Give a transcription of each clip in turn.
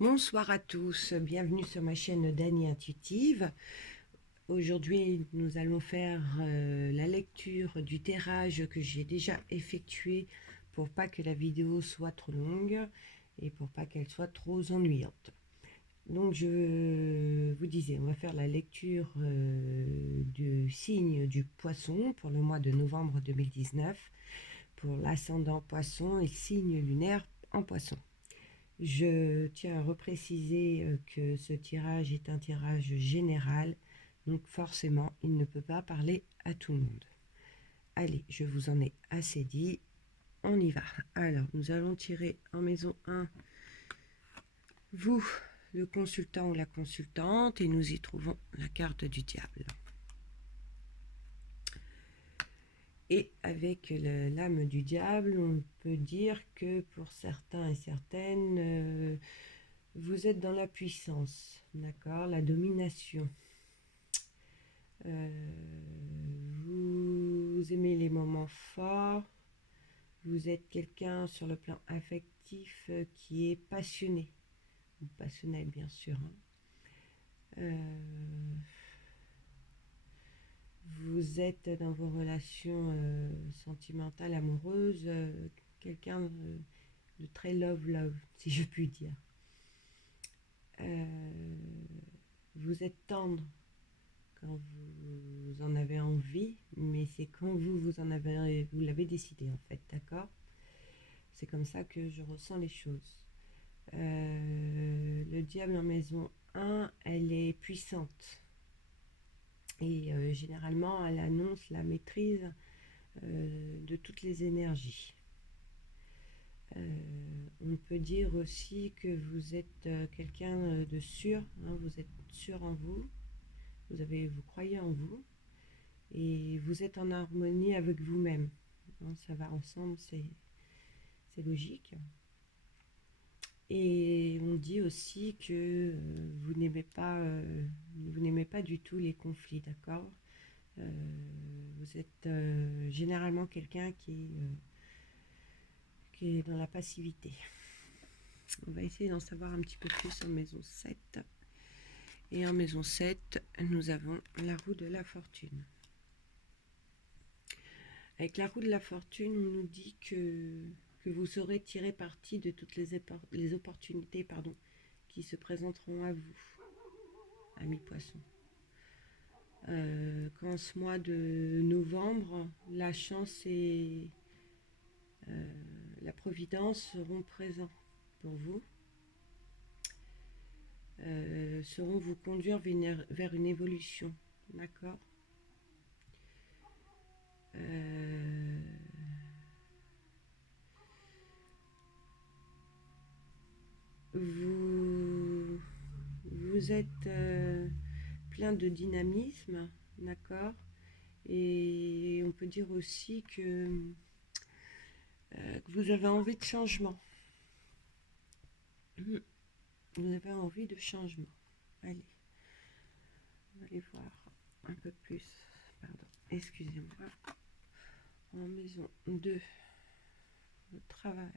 Bonsoir à tous, bienvenue sur ma chaîne Dany Intuitive. Aujourd'hui, nous allons faire la lecture du tirage que j'ai déjà effectué pour pas que la vidéo soit trop longue et pour pas qu'elle soit trop ennuyante. Donc je vous disais, on va faire la lecture du signe du poisson pour le mois de novembre 2019 pour l'ascendant poisson et le signe lunaire en poisson. Je tiens à repréciser que ce tirage est un tirage général, donc forcément, il ne peut pas parler à tout le monde. Allez, je vous en ai assez dit, on y va. Alors, nous allons tirer en maison 1, vous, le consultant ou la consultante, et nous y trouvons la carte du diable. Et avec l'âme du diable, on peut dire que pour certains et certaines, vous êtes dans la puissance, d'accord, la domination. Vous aimez les moments forts. Vous êtes quelqu'un sur le plan affectif qui est passionné, ou passionnel bien sûr. Vous êtes dans vos relations sentimentales, amoureuses, quelqu'un de très love, si je puis dire. Vous êtes tendre quand vous en avez envie, mais c'est quand vous l'avez décidé en fait, d'accord? C'est comme ça que je ressens les choses. Le diable en maison 1, elle est puissante. Et généralement, elle annonce la maîtrise de toutes les énergies. On peut dire aussi que vous êtes quelqu'un de sûr, hein, vous êtes sûr en vous, vous croyez en vous, et vous êtes en harmonie avec vous-même. Hein, ça va ensemble, c'est logique. Et on dit aussi que vous n'aimez pas du tout les conflits, d'accord. Vous êtes généralement quelqu'un qui est dans la passivité. On va essayer d'en savoir un petit peu plus en maison 7. Et en maison 7, nous avons la roue de la fortune. Avec la roue de la fortune, on nous dit que vous saurez tirer parti de toutes les opportunités qui se présenteront à vous, amis poissons. Qu'en ce mois de novembre, la chance et la providence seront présents pour vous, seront vous conduire vers une évolution, d'accord. Vous êtes plein de dynamisme, d'accord, et on peut dire aussi que vous avez envie de changement. Vous avez envie de changement. Allez, on va aller voir un peu plus. Pardon, excusez-moi. En maison 2, le travail.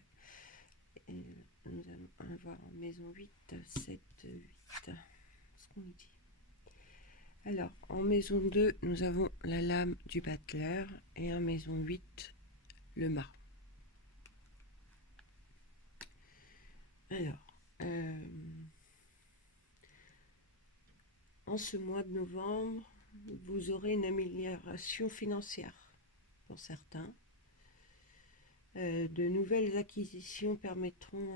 Et nous allons voir en maison 8, 7, 8. Ce qu'on nous dit. Alors, en maison 2, nous avons la lame du battleur et en maison 8, le mât. Alors, en ce mois de novembre, vous aurez une amélioration financière pour certains. De nouvelles acquisitions permettront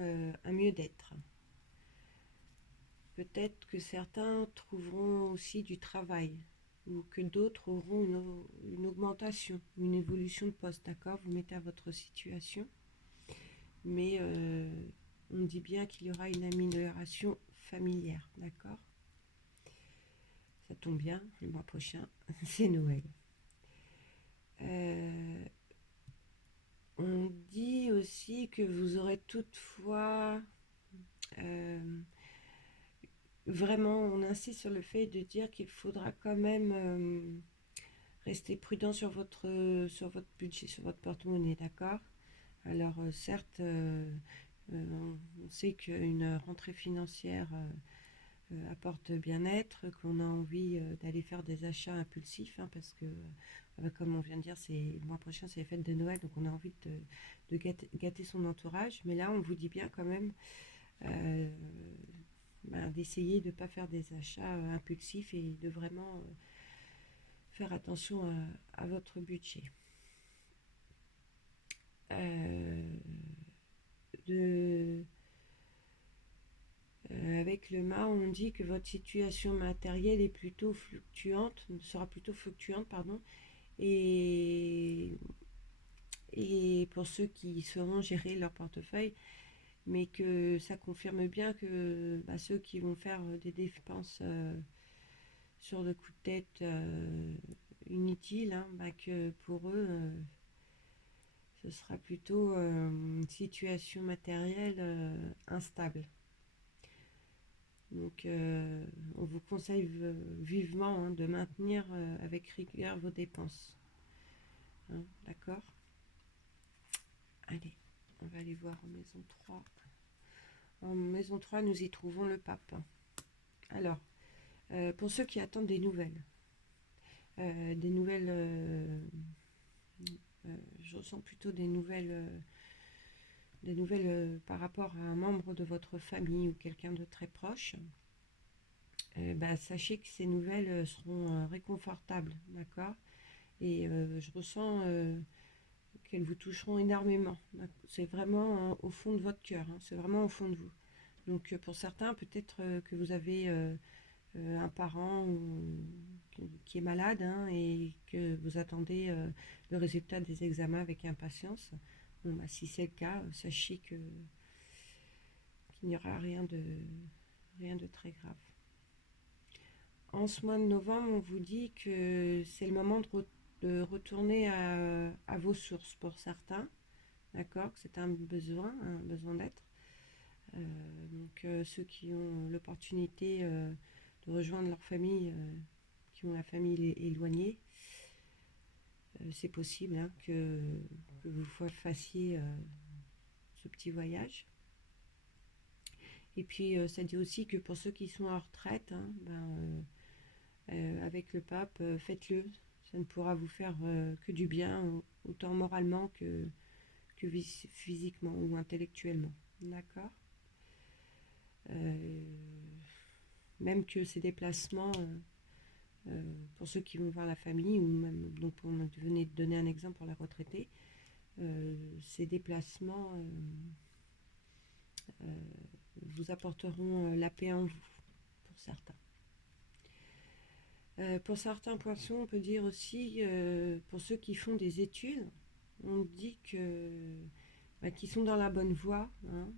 un mieux-être. Peut-être que certains trouveront aussi du travail ou que d'autres auront une augmentation, une évolution de poste, d'accord. Vous mettez à votre situation, mais on dit bien qu'il y aura une amélioration familière, d'accord. Ça tombe bien, le mois prochain, c'est Noël. On dit aussi que vous aurez toutefois... vraiment, on insiste sur le fait de dire qu'il faudra quand même rester prudent sur votre budget, sur votre porte-monnaie, d'accord. Alors certes, On sait qu'une rentrée financière apporte bien-être, qu'on a envie d'aller faire des achats impulsifs, hein, parce que, comme on vient de dire, le mois prochain, c'est les fêtes de Noël, donc on a envie de gâter son entourage. Mais là, on vous dit bien quand même d'essayer de ne pas faire des achats impulsifs et de vraiment faire attention à votre budget. De Avec le mât, on dit que votre situation matérielle est plutôt fluctuante, sera plutôt fluctuante, pardon, et, et pour ceux qui sauront gérer leur portefeuille, mais que ça confirme bien que ceux qui vont faire des dépenses sur le coup de tête inutiles, hein, que pour eux, ce sera plutôt une situation matérielle instable. Donc, on vous conseille vivement, hein, de maintenir avec rigueur vos dépenses. Hein, d'accord? Allez, on va aller voir en maison 3. En maison 3, nous y trouvons le pape. Alors, pour ceux qui attendent des nouvelles, je ressens plutôt des nouvelles par rapport à un membre de votre famille ou quelqu'un de très proche. Sachez que ces nouvelles seront réconfortables, d'accord? Et je ressens qu'elles vous toucheront énormément. C'est vraiment au fond de votre cœur, hein, c'est vraiment au fond de vous. Donc pour certains, peut-être que vous avez un parent qui est malade, hein, et que vous attendez le résultat des examens avec impatience. Bon, si c'est le cas, sachez qu'il n'y aura rien de très grave. En ce mois de novembre, on vous dit que c'est le moment de retourner à vos sources pour certains, d'accord, que c'est un besoin d'être. Donc ceux qui ont l'opportunité de rejoindre leur famille, qui ont la famille éloignée, c'est possible, hein, que vous fassiez ce petit voyage. Et puis ça dit aussi que pour ceux qui sont en retraite, hein, avec le pape, faites-le. Ça ne pourra vous faire que du bien, autant moralement que physiquement ou intellectuellement. D'accord? Même que ces déplacements, pour ceux qui vont voir la famille, ou même, donc on venait de donner un exemple pour la retraitée, ces déplacements vous apporteront la paix en vous, pour certains. Pour certains poissons, on peut dire aussi, pour ceux qui font des études, on dit qu'ils sont dans la bonne voie, hein,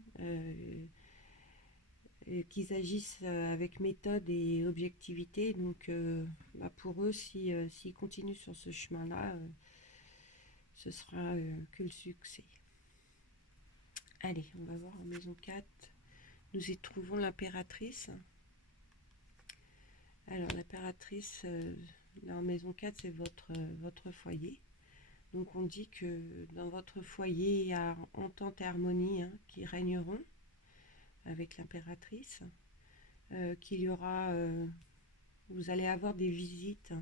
qu'ils agissent avec méthode et objectivité. Donc pour eux, s'ils continuent sur ce chemin-là, ce sera que le succès. Allez, on va voir en maison 4. Nous y trouvons l'impératrice. Alors l'impératrice, là en maison 4, c'est votre foyer. Donc on dit que dans votre foyer, il y a entente et harmonie, hein, qui régneront avec l'impératrice. Qu'il y aura, vous allez avoir des visites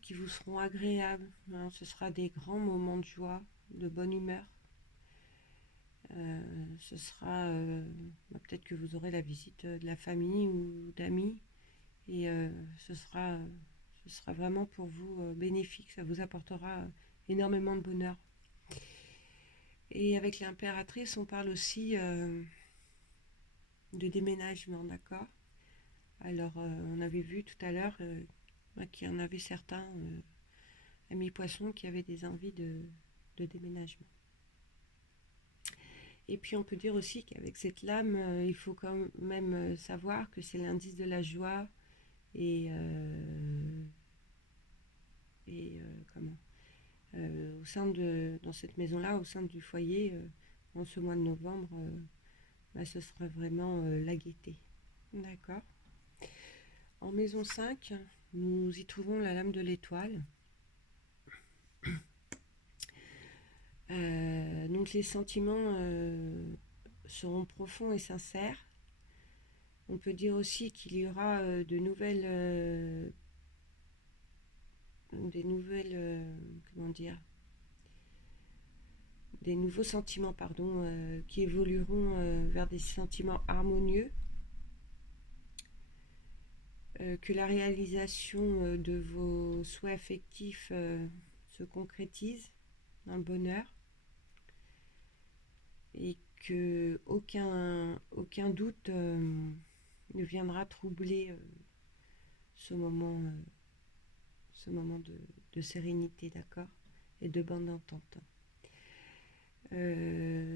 qui vous seront agréables, hein. Ce sera des grands moments de joie, de bonne humeur. Ce sera peut-être que vous aurez la visite de la famille ou d'amis, et ce sera vraiment pour vous bénéfique, ça vous apportera énormément de bonheur. Et avec l'impératrice, on parle aussi de déménagement, d'accord? Alors on avait vu tout à l'heure qu'il y en avait certains amis poissons qui avaient des envies de déménagement. Et puis on peut dire aussi qu'avec cette lame, il faut quand même savoir que c'est l'indice de la joie et comment au sein dans cette maison-là, au sein du foyer, en ce mois de novembre, ce sera vraiment la gaieté. D'accord. En maison 5, nous y trouvons la lame de l'étoile. Donc les sentiments seront profonds et sincères. On peut dire aussi qu'il y aura comment dire, des nouveaux sentiments, pardon, qui évolueront vers des sentiments harmonieux, que la réalisation de vos souhaits affectifs se concrétise dans le bonheur et que aucun doute ne viendra troubler ce moment, de sérénité, d'accord, et de bonne entente.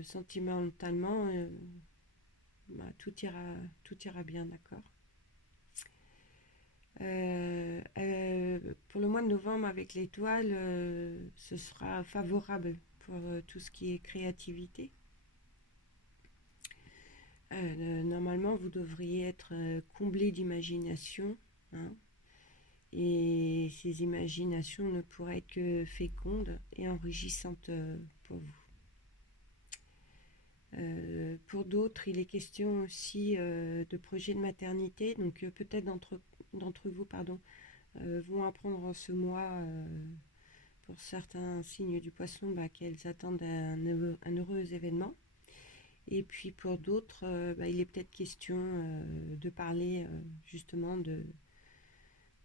Sentimentalement, tout ira bien, d'accord. Pour le mois de novembre avec l'étoile, ce sera favorable pour tout ce qui est créativité. Normalement, vous devriez être comblé d'imagination, hein, et ces imaginations ne pourraient être que fécondes et enrichissantes pour vous. Pour d'autres, il est question aussi de projets de maternité, donc peut-être d'entre vous vont apprendre ce mois, pour certains signes du poisson, qu'elles attendent un heureux événement. Et puis pour d'autres, il est peut-être question de parler justement de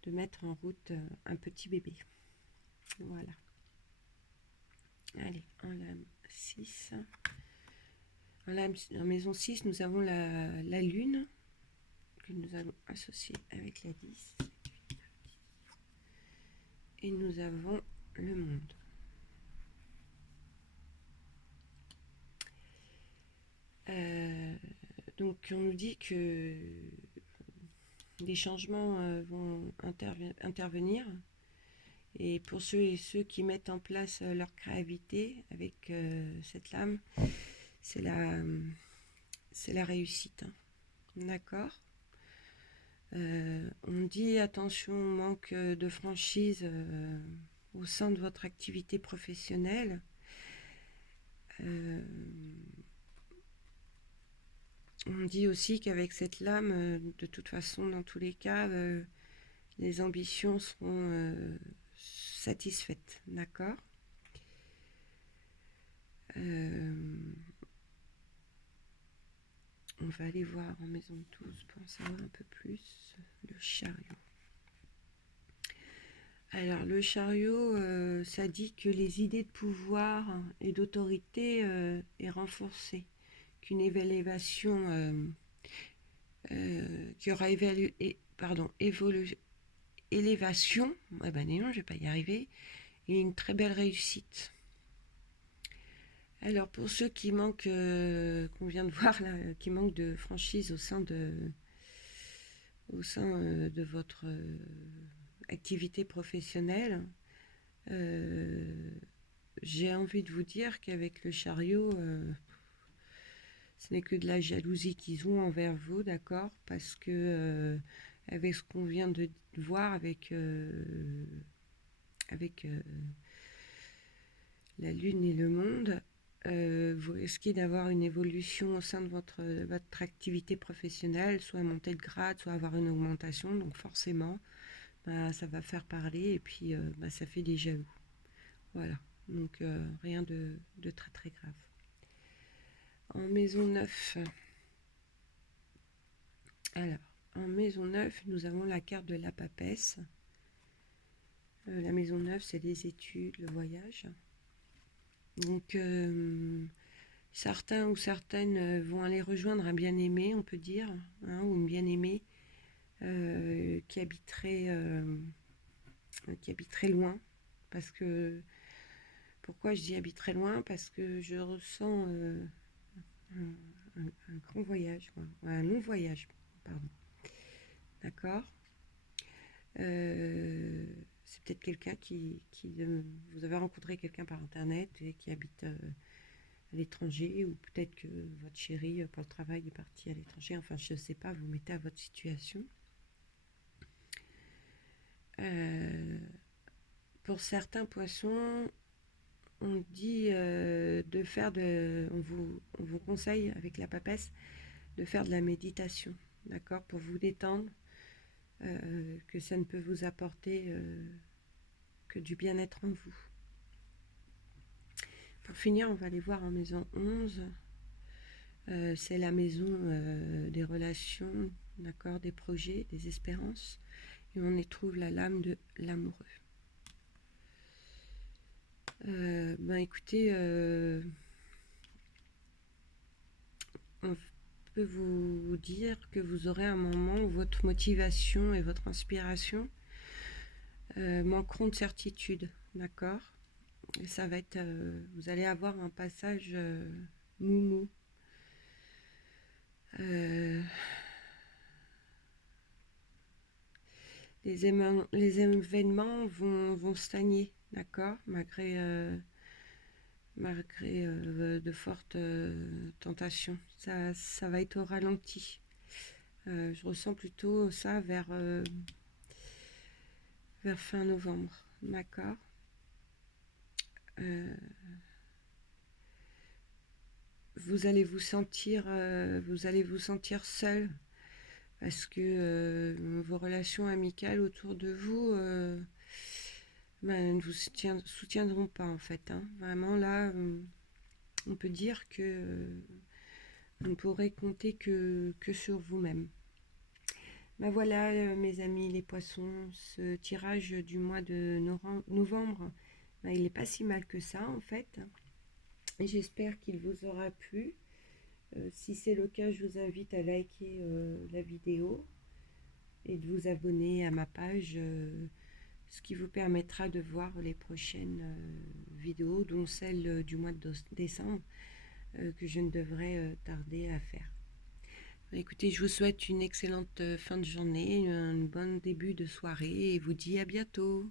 mettre en route un petit bébé. Voilà. Allez, en lame 6. En maison 6, nous avons la lune que nous allons associer avec la 10. Et nous avons le monde. Donc on nous dit que des changements vont intervenir. Et pour ceux et ceux qui mettent en place leur créativité avec cette lame, c'est la réussite. Hein. D'accord. On dit attention au manque de franchise au sein de votre activité professionnelle. On dit aussi qu'avec cette lame, de toute façon, dans tous les cas, les ambitions seront satisfaites. D'accord. On va aller voir en maison 12 pour en savoir un peu plus. Le chariot. Alors le chariot, ça dit que les idées de pouvoir et d'autorité est renforcée, qu'une élévation qui aura élévation, non, je vais pas y arriver, et une très belle réussite. Alors pour ceux qui manquent, qu'on vient de voir là, qui manquent de franchise au sein de votre activité professionnelle, j'ai envie de vous dire qu'avec le chariot, ce n'est que de la jalousie qu'ils ont envers vous, d'accord, parce que avec ce qu'on vient de voir avec la lune et le monde, vous risquez d'avoir une évolution au sein de votre activité professionnelle, soit monter de grade, soit avoir une augmentation, donc forcément ça va faire parler et puis ça fait des jaloux. Voilà, donc rien de très très grave. En maison 9, alors en maison 9, nous avons la carte de la papesse. La maison 9, c'est les études, le voyage. Donc certains ou certaines vont aller rejoindre un bien-aimé, on peut dire, hein, ou une bien-aimée qui habiterait loin. Parce que, pourquoi je dis habiterait loin? Parce que je ressens un grand voyage, un long voyage, pardon. D'accord. C'est peut-être quelqu'un vous avez rencontré quelqu'un par internet et qui habite à l'étranger, ou peut-être que votre chéri pour le travail est parti à l'étranger, enfin je ne sais pas, vous mettez à votre situation. Pour certains poissons, on dit de faire on vous conseille avec la papesse de faire de la méditation, d'accord, pour vous détendre, que ça ne peut vous apporter que du bien-être en vous. Pour finir, on va aller voir en maison 11. C'est la maison des relations, d'accord, des projets, des espérances. Et on y trouve la lame de l'amoureux. Écoutez, on peut vous dire que vous aurez un moment où votre motivation et votre inspiration manqueront de certitude, d'accord. Et ça va être, vous allez avoir un passage mou. Les événements vont stagner, d'accord, malgré de fortes tentations. Ça va être au ralenti. Je ressens plutôt ça vers fin novembre, d'accord. Vous allez vous sentir seul parce que vos relations amicales autour de vous ne vous soutiendront pas en fait, hein. Vraiment là, on peut dire que vous ne pourrez compter que sur vous-même. Voilà, mes amis les poissons, ce tirage du mois de novembre, il n'est pas si mal que ça en fait. Et j'espère qu'il vous aura plu. Si c'est le cas, je vous invite à liker la vidéo et de vous abonner à ma page, ce qui vous permettra de voir les prochaines vidéos, dont celle du mois de décembre, que je ne devrais tarder à faire. Écoutez, je vous souhaite une excellente fin de journée, un bon début de soirée et vous dis à bientôt.